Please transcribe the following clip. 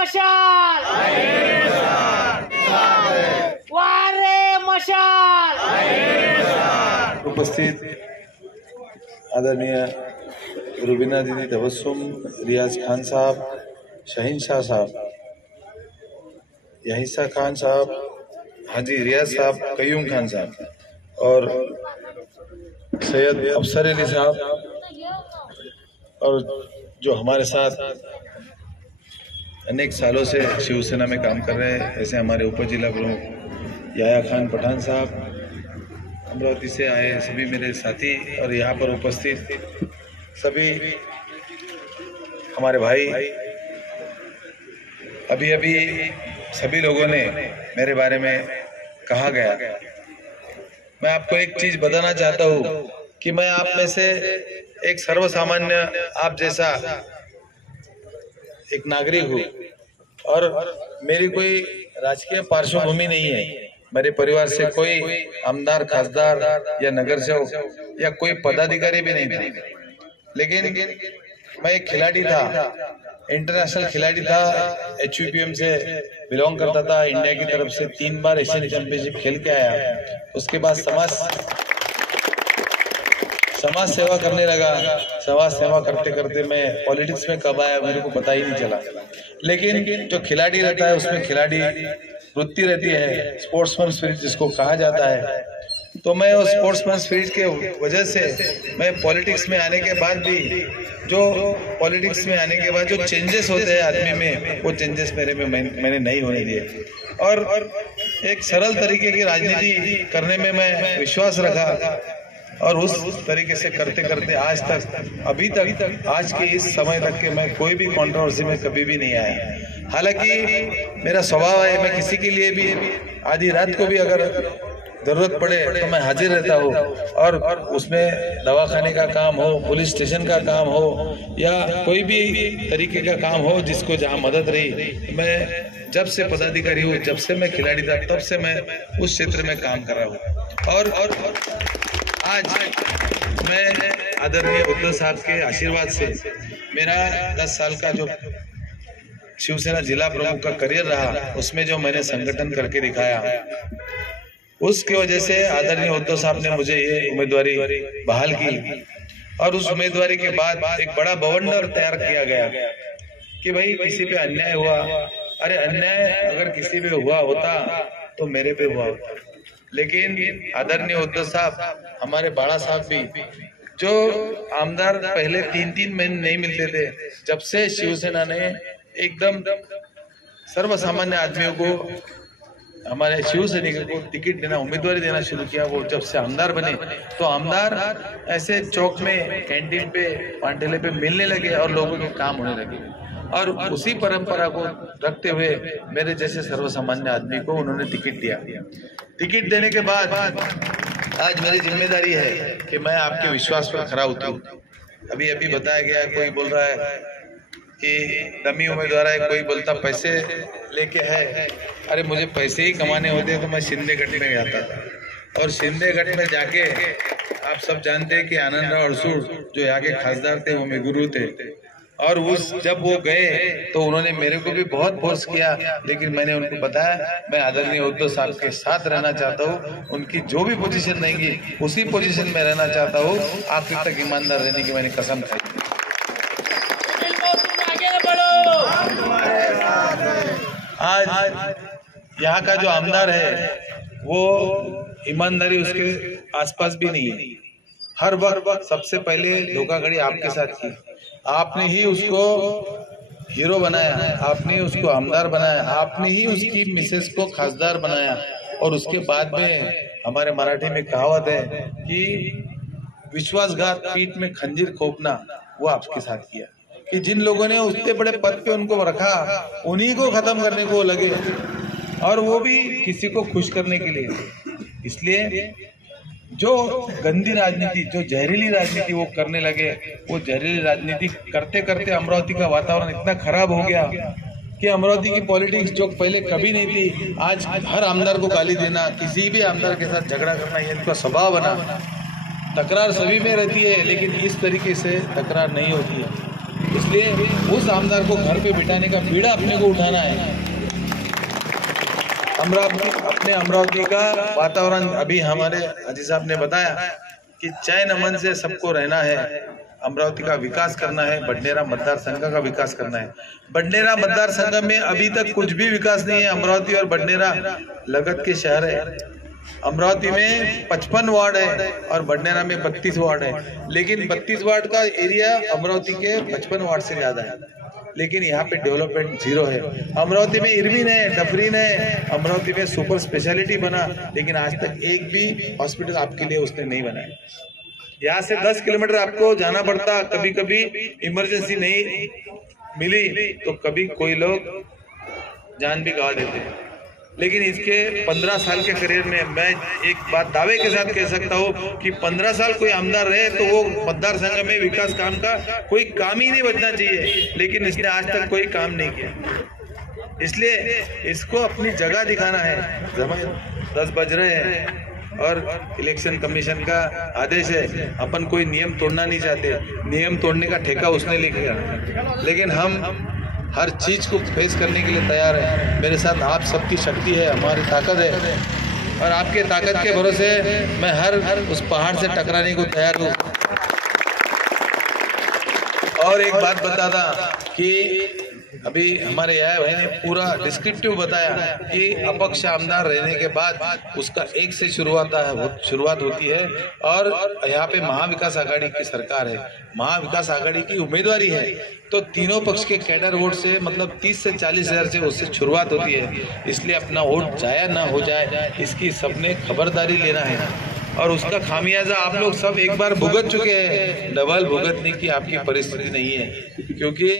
मशाल वारे मशाल। उपस्थित आदरणीय रुबीना दीदी, तबस्सुम, रियाज खान साहब, शाहीन शाह साहब, याहिसा खान साहब, हाजी रियाज साहब, कयूम खान साहब और सैयद अफसर अली साहब, और जो हमारे साथ अनेक सालों से शिवसेना में काम कर रहे हैं, ऐसे हमारे उप जिला प्रमुख याया खान पठान साहब, अमरावती से आए सभी मेरे साथी, और यहाँ पर उपस्थित सभी हमारे भाई। अभी अभी सभी लोगों ने मेरे बारे में कहा गया। मैं आपको एक चीज बताना चाहता हूँ कि मैं आप में से एक सर्वसामान्य, आप जैसा एक नागरिक हूँ, और मेरी कोई राजकीय पार्श्वभूमि नहीं है। मेरे परिवार से कोई आमदार, खासदार या नगर सेवक या कोई पदाधिकारी भी नहीं था, लेकिन मैं एक खिलाड़ी था, इंटरनेशनल खिलाड़ी था, HUPM से बिलोंग करता था, इंडिया की तरफ से 3 बार एशियन चैंपियनशिप खेल के आया। उसके बाद समाज सेवा करने लगा। समाज सेवा करते करते मैं पॉलिटिक्स में कब आया मेरे को पता ही नहीं चला, लेकिन जो खिलाड़ी रहता है उसमें खिलाड़ी वृत्ति रहती है, स्पोर्ट्समैन स्पिरिट जिसको कहा जाता है। तो मैं उस स्पोर्ट्समैन स्पिरिट के वजह से मैं पॉलिटिक्स में आने के बाद भी जो चेंजेस होते हैं आदमी में, वो चेंजेस मेरे में मैंने नहीं होने दिए, और एक सरल तरीके की राजनीति करने में मैं विश्वास रखा, और उस तरीके से करते करते आज तक, अभी तक, आज के इस समय तक के मैं कोई भी कंट्रोवर्सी में कभी भी नहीं आया। हालांकि मेरा स्वभाव है, मैं किसी के लिए भी आधी रात को भी अगर जरूरत पड़े तो मैं हाजिर रहता हूँ, और उसमें दवाखाने का काम हो, पुलिस स्टेशन का काम हो, या कोई भी तरीके का काम हो जिसको जहाँ मदद रही, मैं जब से पदाधिकारी हूँ, जब से मैं खिलाड़ी था, तब से मैं उस क्षेत्र में काम कर रहा हूँ। और आज मैं आदरणीय उद्धव साहब के आशीर्वाद से मेरा 10 साल का जो शिवसेना जिला प्रमुख का करियर रहा, उसमें जो मैंने संगठन करके दिखाया, उसकी वजह से आदरणीय उद्धव साहब ने मुझे ये उम्मीदवारी बहाल की, और उस उम्मीदवारी के बाद एक बड़ा बवंडर तैयार किया गया कि भाई किसी पे अन्याय हुआ, अरे अन्याय अगर किसी पे हुआ होता तो मेरे पे हुआ होता। लेकिन आदरणीय उद्धव साहब, हमारे बाड़ा साहब भी, जो आमदार पहले 3-3 महीने नहीं मिलते थे, जब से शिवसेना ने एकदम सर्वसामान्य आदमियों को, हमारे शिव सैनिकों को टिकट देना, उम्मीदवारी देना शुरू किया, वो जब से आमदार बने तो आमदार ऐसे चौक में, कैंटीन पे, पांडेले पे मिलने लगे और लोगों के काम होने लगे। और उसी परंपरा को रखते हुए मेरे जैसे सर्वसामान्य आदमी को उन्होंने टिकट दिया। टिकट देने के बाद आज मेरी जिम्मेदारी है कि मैं आपके विश्वास पर खरा उतरूं। अभी बताया गया, कोई बोल रहा है कि डमी उम्मीदवार है, कोई बोलता पैसे लेके है। अरे मुझे पैसे ही कमाने होते तो मैं शिंदेगढ़ में जाता था, और शिंदेगढ़ में जाके आप सब जानते हैं कि आनंदराव अड़सूड़ जो यहाँ के खासदार थे वो मेरे गुरु थे, और जब वो गए तो उन्होंने मेरे को भी बहुत फोर्स किया, लेकिन मैंने उनको बताया मैं आदरणीय उद्धव साहब के साथ रहना चाहता हूँ, उनकी जो भी पोजीशन रहेंगी उसी पोजीशन में रहना चाहता हूँ, आखिर तक ईमानदार रहने की मैंने कसम खाई। आज यहाँ का जो आमदार है वो ईमानदारी उसके आसपास भी नहीं है। हर वक्त सबसे पहले धोखाधड़ी आपके साथ की, आपने ही उसको हीरो बनाया, आपने ही उसको आमदार बनाया, आपने ही उसकी मिसेस को खासदार बनाया, और उसके बाद में हमारे मराठी में कहावत है कि विश्वासघात, पीठ में खंजीर खोपना, वो आपके साथ किया कि जिन लोगों ने उतने बड़े पद पे उनको रखा उन्हीं को खत्म करने को लगे, और वो भी किसी को खुश करने के लिए। इसलिए जो गंदी राजनीति, जो जहरीली राजनीति वो करने लगे, वो जहरीली राजनीति करते करते अमरावती का वातावरण इतना खराब हो गया कि अमरावती की पॉलिटिक्स जो पहले कभी नहीं थी, आज हर आमदार को गाली देना, किसी भी आमदार के साथ झगड़ा करना, ये इनका स्वभाव बना। तकरार सभी में रहती है, लेकिन इस तरीके से तकरार नहीं होती है। इसलिए उस आमदार को घर पे बिठाने का बीड़ा अपने को उठाना है। अपने अमरावती का वातावरण अभी हमारे हाजी साहब ने बताया कि चैन अमन से सबको रहना है, अमरावती का विकास करना है, बडनेरा मतदार संघ का विकास करना है। बडनेरा मतदार संघ में अभी तक कुछ भी विकास नहीं है। अमरावती और बडनेरा लगत के शहर है। अमरावती में 55 वार्ड है और बडनेरा में 32 वार्ड है, लेकिन 32 वार्ड का एरिया अमरावती के 55 वार्ड से ज्यादा है, लेकिन यहाँ पे डेवलपमेंट जीरो है। अमरावती में इरविन है, डफरीन है, अमरावती में सुपर स्पेशलिटी बना, लेकिन आज तक एक भी हॉस्पिटल आपके लिए उसने नहीं बनाया। यहाँ से 10 किलोमीटर आपको जाना पड़ता, कभी कभी इमरजेंसी नहीं मिली तो कभी कोई लोग जान भी गंवा देते हैं। लेकिन इसके 15 साल के करियर में मैं एक बात दावे के साथ कह सकता हूँ कि 15 साल कोई आमदार रहे तो वो मतदार संघ में विकास काम का कोई काम ही नहीं बचना चाहिए, लेकिन इसने आज तक कोई काम नहीं किया। इसलिए इसको अपनी जगह दिखाना है। समय 10 बज रहे हैं और इलेक्शन कमीशन का आदेश है, अपन कोई नियम तोड़ना नहीं चाहते, नियम तोड़ने का ठेका उसने लिया, लेकिन हम हर चीज को फेस करने के लिए तैयार है। मेरे साथ आप सबकी शक्ति है, हमारी ताकत है, और आपके ताकत के भरोसे मैं हर उस पहाड़ से टकराने को तैयार हूँ। और एक बात बता था कि अभी हमारे यह भाई ने पूरा डिस्क्रिप्टिव बताया कि अपक्ष आमदार रहने के बाद उसका एक से शुरुआत होती है, और यहाँ पे महाविकास आघाड़ी की सरकार है, महाविकास आघाड़ी की उम्मीदवारी है, तो तीनों पक्ष के कैडर वोट से मतलब 30 से 40 हजार से उससे शुरुआत होती है। इसलिए अपना वोट जाया ना हो जाए, इसकी सबने खबरदारी लेना है, और उसका खामियाजा आप लोग सब एक बार भुगत चुके हैं। डबल भुगतने की आपकी परिस्थिति नहीं है, क्योंकि